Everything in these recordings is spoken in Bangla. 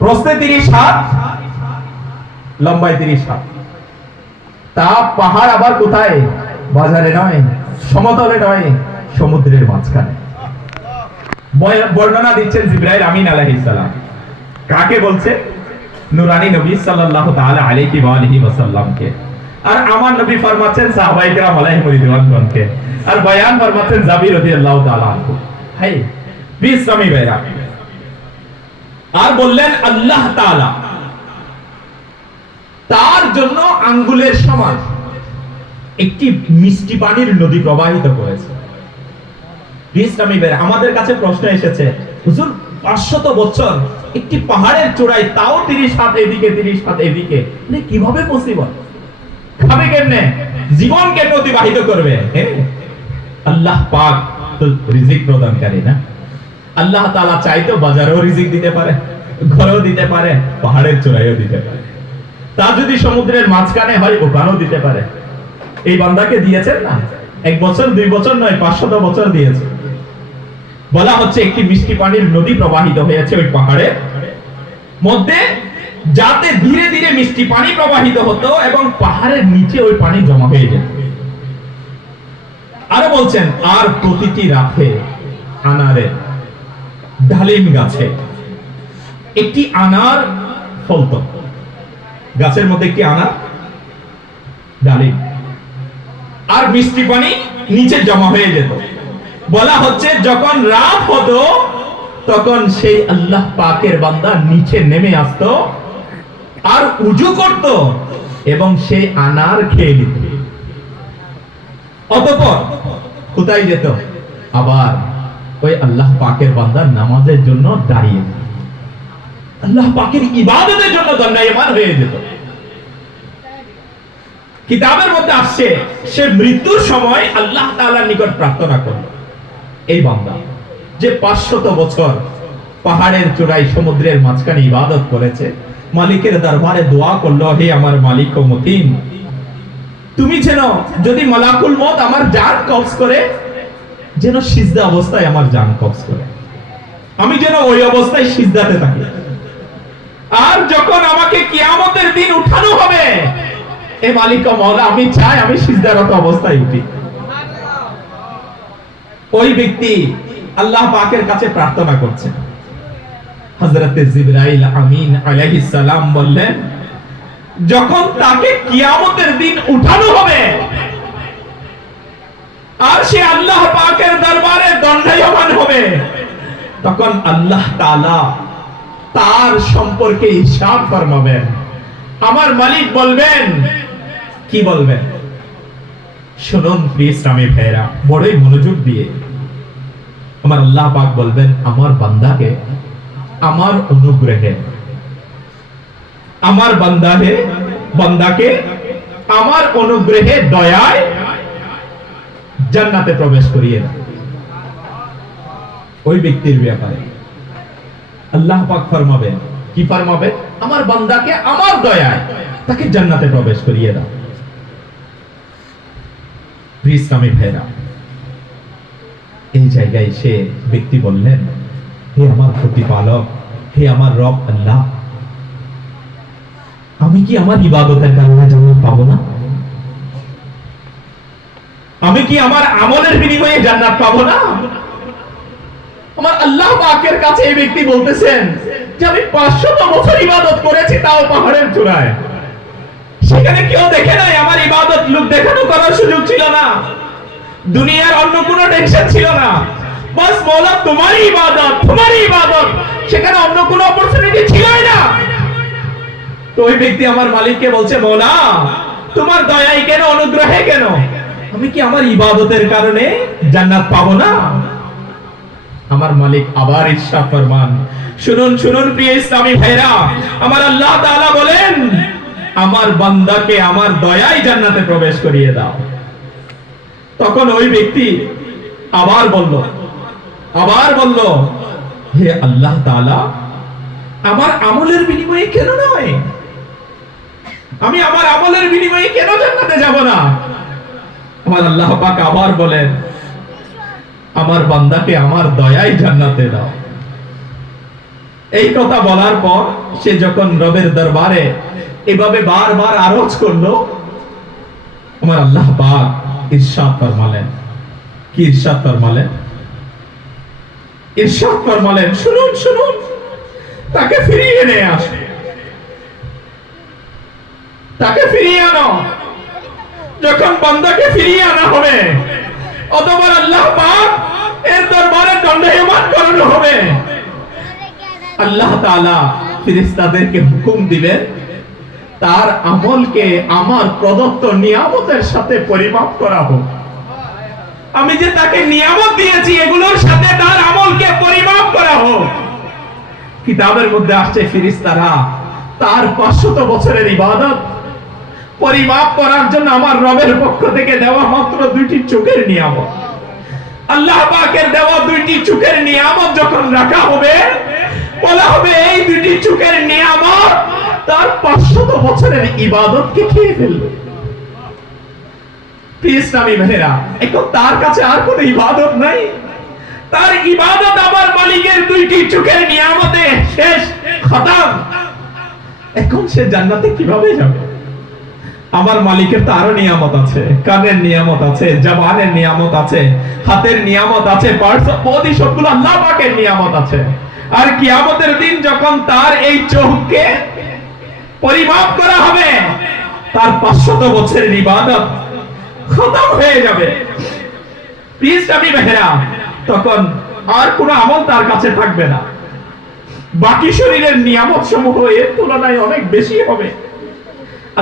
প্রস্থে 30 হাত, লম্বায় 30 হাত। তা পাহাড় আবার কোথায়? বাজারে নয়, সমতলে নয়, সমুদ্রের মাঝখানে। বর্ণনা দিচ্ছেন জিবরাইল আমিন আলাইহিস সালাম। কাকে বলছে? নূরানী নবী সাল্লাল্লাহু তাআলা আলাইহি ওয়া আলিহি ওয়াসাল্লামকে। আর আমার নবী ফরমাচ্ছেন সাহাবায়ে কেরাম আলাইহিম রিদওয়ানগণকে। আর বয়ান ফরমাচ্ছেন জাবির রাদিয়াল্লাহু তাআলা আনহু। হাই বিসমি ভাইরা। আর বললেন আল্লাহ তাআলা তার জন্য আঙ্গুলের সমান একটি মিষ্টি পানির নদী প্রবাহিত করেছে। ইসলামী ভাইরা, আমাদের কাছে প্রশ্ন এসেছে, হুজুর 500 বছর একটি পাহাড়ের চূড়ায়, তাও 30 হাত এদিকে 30 হাত এদিকে, মানে কিভাবে পসিবল? খাবে কেমনে? জীবন কেমনে অতিবাহিত করবে? আল্লাহ পাক তো রিজিক প্রদানকারী না? আল্লাহ তাআলা চাইতো বাজারেও রিজিক দিতে পারে, ঘরেও দিতে পারে, পাহাড়ের চূড়ায়ও দিতে পারে। তা যদি সমুদ্রের মাঝখানে হয়, ওখানেও দিতে পারে। এই বান্দাকে দিয়েছেন না, 1 বছর 2 বছর নয়, 500 বছর দিয়েছে। বলা হচ্ছে একটি মিষ্টি পানির নদী প্রবাহিত হয়েছে ওই পাহাড়ের মধ্যে, যাতে ধীরে ধীরে মিষ্টি পানি প্রবাহিত হতো এবং পাহাড়ের নিচে ওই পানি জমা হয়ে যেত। আরো বলছেন, আর প্রতিটি রাতে আনারে ডালিম গাছে একটি আনার ফলত, গাছের মধ্যে একটি আনার ডালিম, আর মিষ্টি পানি নিচে জমা হয়ে যেত। বলা হচ্ছে যখন রাত হতো তখন সেই আল্লাহ পাকের বান্দা নিচে নেমে আসতো আর উজু করত এবং সেই আনার খেয়ে নিত। অতঃপর কোথায় যেত? আবার ওই আল্লাহ পাকের বান্দা নামাজের জন্য দাঁড়িয়ে, আল্লাহ পাকের ইবাদতের জন্য দণ্ডায়মান হয়ে যেত। কিতাবের মধ্যে আসছে, সে মৃত্যুর সময় আল্লাহ তাআলার নিকট প্রার্থনা করল, এই বান্দা যে 500 বছর পাহাড়ের চূড়ায় সমুদ্রের মাঝখানে ইবাদত করেছে, মালিকের দরবারে দোয়া করলো, হে আমার মালিক ও মতিন, তুমি যেন যদি মালাকুল মউত আমার জান কবজ করে, যেন সিজদা অবস্থায় আমার জান কবজ করে, আমি যেন ওই অবস্থায় সিজদাতে থাকি। আর যখন আমাকে কিয়ামতের দিন উঠানো হবে, এ মালিক ও মাওলা, আমি চাই আমি সিজদারত অবস্থায় উঠি। ওই ব্যক্তি আল্লাহ পাকের কাছে প্রার্থনা করছে। হযরতে জিবরাইল আমিন আলাইহিস সালাম বললেন, যখন তাকে কিয়ামতের দিন উঠানো হবে আর সে আল্লাহ পাকের দরবারে দণ্ডায়মান হবে, তখন আল্লাহ তাআলা তার সম্পর্কে হিসাব ফরমাবেন। আমার মালিক বলবেন, কি বলবেন? শুনুন প্রিয় ইসলামী ভাইরা, বড়ই মনোযোগ দিয়ে। আমার আল্লাহ পাক বলবেন, আমার বান্দাকে আমার অনুগ্রহে, আমার বান্দাকে আমার অনুগ্রহে দয়ায় জান্নাতে প্রবেশ করিয়ে দাও। ওই ব্যক্তির ব্যাপারে আল্লাহ পাক ফরমাবেন, কি ফরমাবেন? আমার বান্দাকে আমার দয়ায় তাকে জান্নাতে প্রবেশ করিয়ে দাও। প্রিয় ইসলামী ভাইরা, এই জায়গায় সে ব্যক্তি বললেন, হে আমার প্রতিপালক, হে আমার রব আল্লাহ, আমি কি আমার ইবাদতের কারণে জান্নাত পাবো না? আমি কি আমার আমলের বিনিময়ে জান্নাত পাবো না? আমার আল্লাহ পাকের কাছে এই ব্যক্তি বলতেছেন যে আমি 500 বছর ইবাদত করেছি, তাও পাহাড়ের চূড়ায়। সেখানে কেউ দেখে নাই, আমার ইবাদত লোক দেখানো করার সুযোগ ছিল না, দুনিয়ার অন্য কোনো টেনশন ছিল না, বাস মওলা তোমারই ইবাদত, সেখানে অন্য কোনো অপরচুনিটি ছিলই না। তো ওই ব্যক্তি আমার মালিককে বলছে, মওলা তোমার দয়ায় কেন, অনুগ্রহে কেন, আমি কি আমার ইবাদতের কারণে জান্নাত পাবো না? আমার মালিক আবার ইরশাদ ফরমান, শুনুন প্রিয় ইসলামী ভাইরা, আমার আল্লাহ তাআলা বলেন, আমার বান্দাকে আমার দয়ায় জান্নাতে প্রবেশ করিয়ে দাও। তখন ওই ব্যক্তি আবার বলল, হে আল্লাহ তাআলা, আমার আমলের বিনিময়ে কেন নয়? আমি আমার আমলের বিনিময়ে কেন জান্নাতে যাব না? আমার আল্লাহ পাক আবার বলেন, আমার বান্দাকে আমার দয়ায় জান্নাতে দাও। এই কথা বলার পর সে যখন রবের দরবারে এভাবে বারবার আরজ করলো, আমার আল্লাহ পাক ইরশাদ ফরমালেন। কি ইরশাদ ফরমালেন? ইরশাদ ফরমালেন, শুনুন শুনুন, তাকে ফিরিয়ে নিয়ে আসো, তাকে ফিরিয়ে আনো। যখন বান্দাকে ফিরিয়ে আনা হবে, অতঃপর আল্লাহ পাক এর দরবারে দণ্ডায়মান করানো হবে। আল্লাহ তাআলা ফেরেশতাদেরকে হুকুম দিবেন, তার আমলকে আমার প্রদত্ত নিয়ামতের সাথে পরিমাপ করা হোক। আমি যে তাকে নিয়ামত দিয়েছি এগুলোর সাথে তার আমলকে পরিমাপ করা হোক। কিতাবের মধ্যে আসছে ফেরেশতারা তার 500 বছরের ইবাদত পরিমাপ করার জন্য আমার রবের পক্ষ থেকে দেওয়া মাত্র 2টি চোখের নিয়ামত, আল্লাহ পাকের দেওয়া 2টি চোখের নিয়ামত যখন রাখা হবে, বলা হবে এই 2টি চোখের নিয়ামত তার 500 বছরের ইবাদতকে খেয়ে ফেলবে। ইসলামী ভাইরা, এখন তার কাছে আর কোনো ইবাদত নাই, তার ইবাদত আমার মালিকের 2টি চোখের নিয়ামতে শেষ, খতম। এখন সে জান্নাতে কিভাবে যাবে? আমার মালিকের তো আরো নিয়ামত আছে, কানের নিয়ামত আছে, জবানের নিয়ামত আছে, হাতের নিয়ামত আছে, বডি সবগুলো আল্লাহ পাকের নিয়ামত আছে। আর কিয়ামতের দিন যখন তার এই চোখকে পরিমাপ করা হবে, তার 500 বছরের ইবাদত খতম হয়ে যাবে। ইসলামী ভাইরা, তখন আর কোনো আমল তার কাছে থাকবে না। বাকি শরীরের নিয়ামত সমূহ এর তুলনায় অনেক বেশি হবে।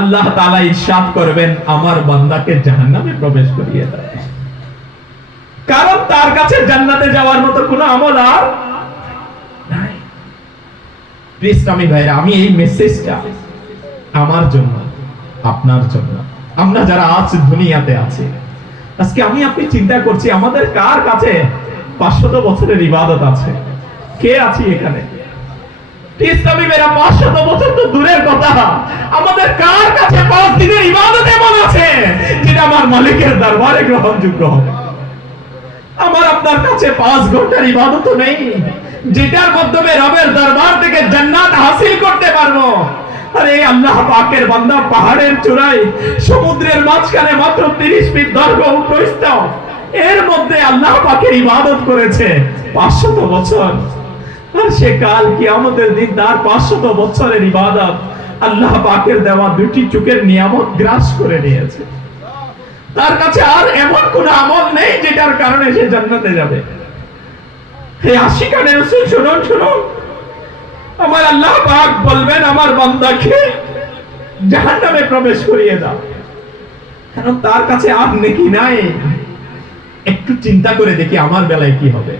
আল্লাহ তাআলা ইরশাদ করবেন, আমার বান্দাকে জাহান্নামে প্রবেশ করিয়ে দাও, কারণ তার কাছে জান্নাতে যাওয়ার মতো কোনো আমল আর নাই। ইসলামী ভাইরা, আমি এই মেসেজটা আমার জন্য, আপনার জন্য, আমরা যারা আজ দুনিয়াতে আছি, আজকে আমি আপনি চিন্তা করছি আমাদের কার কাছে 500 বছরের ইবাদত আছে? কে আছি এখানে? ইসলামী ভাইরা, 500 বছর তো দূরের কথা, আমাদের কার কাছে 5 দিনের ইবাদত এমন আছে যেটা আমার মালিকের দরবারে গ্রহণযোগ্য হবে? আমার আপনার কাছে 5 ঘন্টার ইবাদত নেই যেটার মাধ্যমে রবের দরবার থেকে জান্নাত হাসিল করতে পারবো। আরে আল্লাহ পাকের বান্দা পাহাড়ের চূড়ায় সমুদ্রের মাঝখানে মাত্র 30 ফিট দৈর্ঘ্য প্রস্থ, এর মধ্যে আল্লাহ পাকের ইবাদত করেছে 500 বছর। আর সে কাল কিয়ামতের দিন তার 500 বছরের ইবাদত আল্লাহ পাকের দেওয়া 2টি চোখের নিয়ামত গ্রাস করে নিয়েছে। তার কাছে আর এমন কোন আমল নেই যেটার কারণে সে জান্নাতে যাবে। হে আশিকানে রাসূল, শুনুন শুনুন, আমার আল্লাহ পাক বলবেন আমার বান্দাকে জাহান্নামে প্রবেশ করিয়ে দাও, কারণ তার কাছে আর নেকি নাই। একটু চিন্তা করে দেখি আমার বেলায় কি হবে।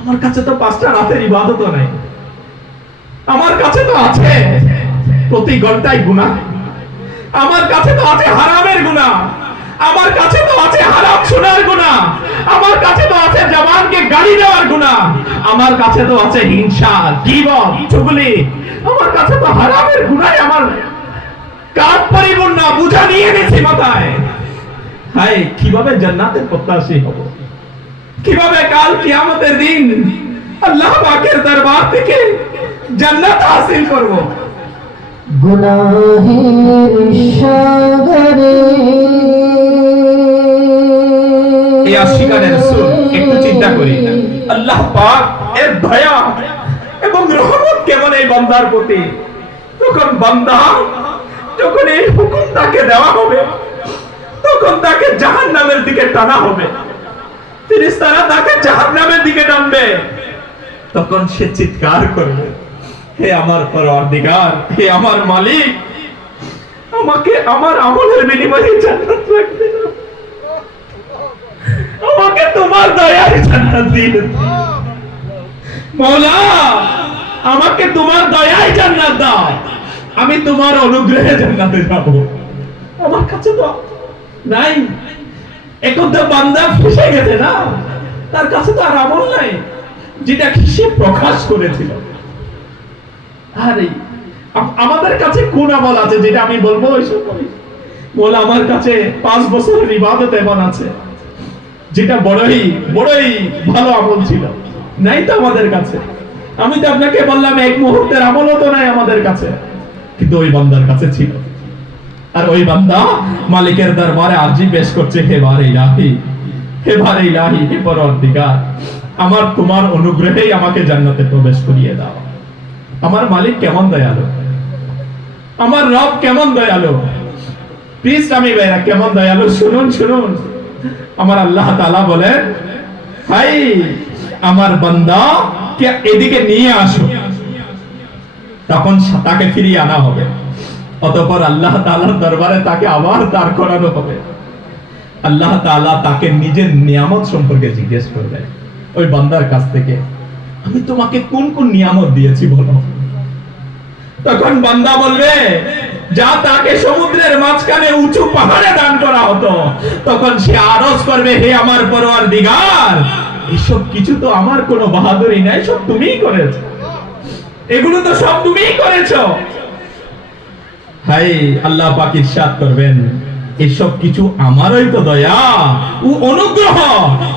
আমার কাছে তো 5টা রাতের ইবাদতও নাই, আমার কাছে তো আছে প্রতি ঘন্টায় গুনাহ, আমার কাছে তো আছে হারামের গুনাহ, আমার কাছে তো আছে হারাম শোনার গুনাহ, আমার কাছে তো আছে জবানকে গালি দেওয়ার গুনাহ, আমার কাছে তো আছে হিংসা, গীবত, চুগলি, আমার কাছে তো হারামের গুনাহ আমার কাজ পরিপূর্ণ বুঝা নিয়ে নিয়েছি মাথায়। হায়, কিভাবে জান্নাতের প্রত্যাশী হব? কিভাবে কাল কিয়ামতের দিন আল্লাহ পাকের দরবার থেকে জান্নাত হাসিল করব? গুনাহের সাগরে এই আশিকানে রাসূল, একটু চিন্তা করি না আল্লাহ পাক এর দয়া এবং রহমত কেমন এই বান্দার প্রতি। যখন বান্দা, যখন এই হুকুম তাকে দেওয়া হবে, তখন তাকে জাহান্নামের দিকে টানা হবে, ফেরেশতারা তাকে জাহান্নামের দিকে টানবে। তখন সে চিৎকার করবে, হে আমার পরওয়ারদিগার, হে আমার মালিক, আমাকে আমার আমলের বিনিময়ে জান্নাত লাগবে না, আমাকে তোমার দয়ায় জান্নাত দিন। মওলা, আমাকে তোমার দয়ায় জান্নাত দাও, আমি তোমার অনুগ্রহে জান্নাতে যাব। আমার কাছে তো নাই। এখন তো বান্দা ফেসে গেছে না, তার কাছে তো আর আমল নাই যেটা সে প্রকাশ করেছিল। আরে আমাদের কাছে কোন আমল আছে যেটা আমি বলবো ওইসব করি? বলে আমার কাছে 5 বছরের ইবাদত এমন আছে যেটা বড়ই বড়ই ভালো আমল ছিল, নাই তো আমাদের কাছে। আমি তো আপনাকে বললাম এক মুহূর্তের আমলও তো নাই আমাদের কাছে, কিন্তু ওই বান্দার কাছে ছিল। আর ওই বান্দা মালিকের দরবারে আরজি পেশ করছে, হে বারে ইলাহি, হে বারে ইলাহি, হে পরওয়ারদিগার, আমার তোমার অনুগ্রহেই আমাকে জান্নাতে প্রবেশ করিয়ে দাও। আমার মালিক কেমন দয়ালু, আমার রব কেমন দয়ালু, প্লিজ আমি ভাইরা কেমন দয়ালু, শুনুন শুনুন। আমার আল্লাহ তাআলা বলেন, হাই আমার বান্দা কে এদিকে নিয়ে আসো, তখন তাকে ফিরিয়ে আনা হবে। অতঃপর আল্লাহ তাআলার দরবারে তাকে আবার দাঁড় করানো হবে। আল্লাহ তাআলা তাকে নিজের নিয়ামত সম্পর্কে জিজ্ঞেস করবে ওই বান্দার কাছ থেকে, আমি তোমাকে কোন কোন নিয়ামত দিয়েছি বলো। তখন বান্দা বলবে, যা তাকে সমুদ্রের মাঝখানে উঁচু পাহাড়ে দান করা হতো। তখন সে আরজ করবে, হে আমার পরওয়ারদিগার, এসব কিছু তো আমার কোনো বাহাদুরি নাই, সব তুমিই করেছো, এগুলো তো সব তুমিই করেছো। হাই আল্লাহ পাক ইরশাদ করবেন, এসব কিছু আমারই তো দয়া ও অনুগ্রহ,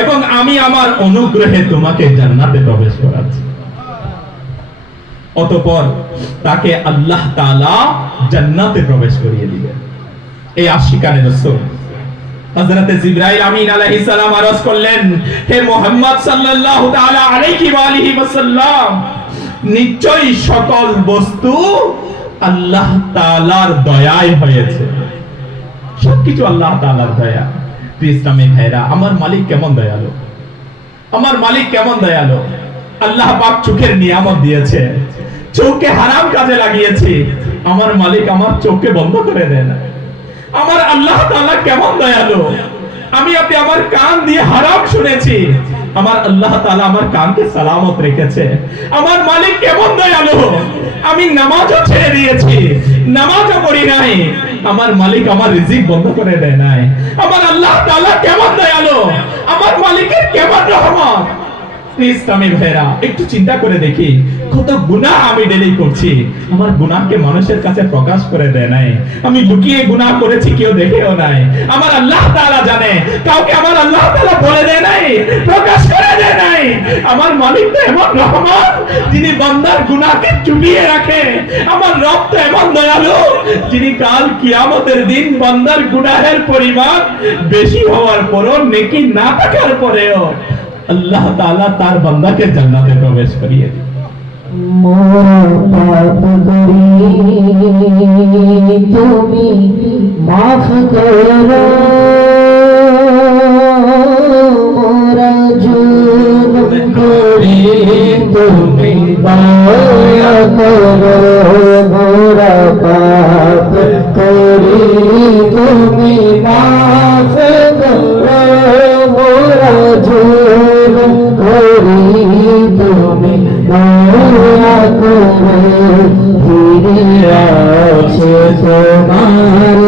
এবং আমি আমার অনুগ্রহে তোমাকে জান্নাতে প্রবেশ করাচ্ছি। অতঃপর তাকে আল্লাহ তাআলা জান্নাতে প্রবেশ করিয়ে দিবেন। এই আশিকানে রাসূল হযরত জিবরাইল আমিন আলাইহিস সালাম আরজ করলেন, হে মুহাম্মদ সাল্লাল্লাহু তাআলা আলাইহি ওয়া আলিহি ওয়াসাল্লাম, নিশ্চয়ই সকল বস্তু আল্লাহ তাআলার দয়ায় হয়েছে, সবকিছু আল্লাহ তাআলার দয়া। ইসলামী ভাইরা, আমার মালিক কেমন দয়ালু, আমার মালিক কেমন দয়ালু। আল্লাহ পাক চোখের নিয়ামত দিয়েছে, চোখকে হারাম কাজে লাগিয়েছি, আমার মালিক আমার চোখকে বন্ধ করে দেয় না। আমার আল্লাহ তাআলা কেমন দয়ালু, আমি আপনি আমার কান দিয়ে হারাম শুনেছি, আমার আল্লাহ তাআলা আমার কানকে সালামত রেখেছে। আমার মালিক কেমন দয়ালু, আমি নামাজও ছেড়ে দিয়েছি, নামাজও পড়ি নাই, আমার মালিক আমার রিজিক বন্ধ করে দেয় নাই। আমার আল্লাহ তাআলা কেমন দয়ালু, আমার মালিকের কেমন রহমত। ইসলামী ভাইরা, একটু চিন্তা করে দেখি, কত গুনাহ আমি ডেলি করছি, আমার গুনাহকে মানুষের কাছে প্রকাশ করে দেয় নাই, আমি লুকিয়ে গুনাহ করেছি, কেউ দেখেও নাই, আমার আল্লাহ তাআলা জানে, কাউকে আমার আল্লাহ তাআলা বলে দেয় নাই, প্রকাশ করে দেয় নাই। আমার মালিক তো এমন রহমান, যিনি বান্দার গুনাহকে চুপিয়ে রাখে। আমার রব তো এমন দয়ালু, যিনি কাল কিয়ামতের দিন বান্দার গুনাহের পরিমাণ বেশি হওয়ার পরও, নেকি না থাকার পরেও আল্লাহ তাআলা তার বান্দাকে জান্নাতে প্রবেশ করিয়ে দিবেন। মোরা পাপ করি তুমি মাফ করো, মোরা জুলুম করি তুমি দয়া করো, মোরা পাপ করি তুমি মাফ করো, মোরা জুলুম করি তুমি দয়া করো, ফিরে আছে তোমার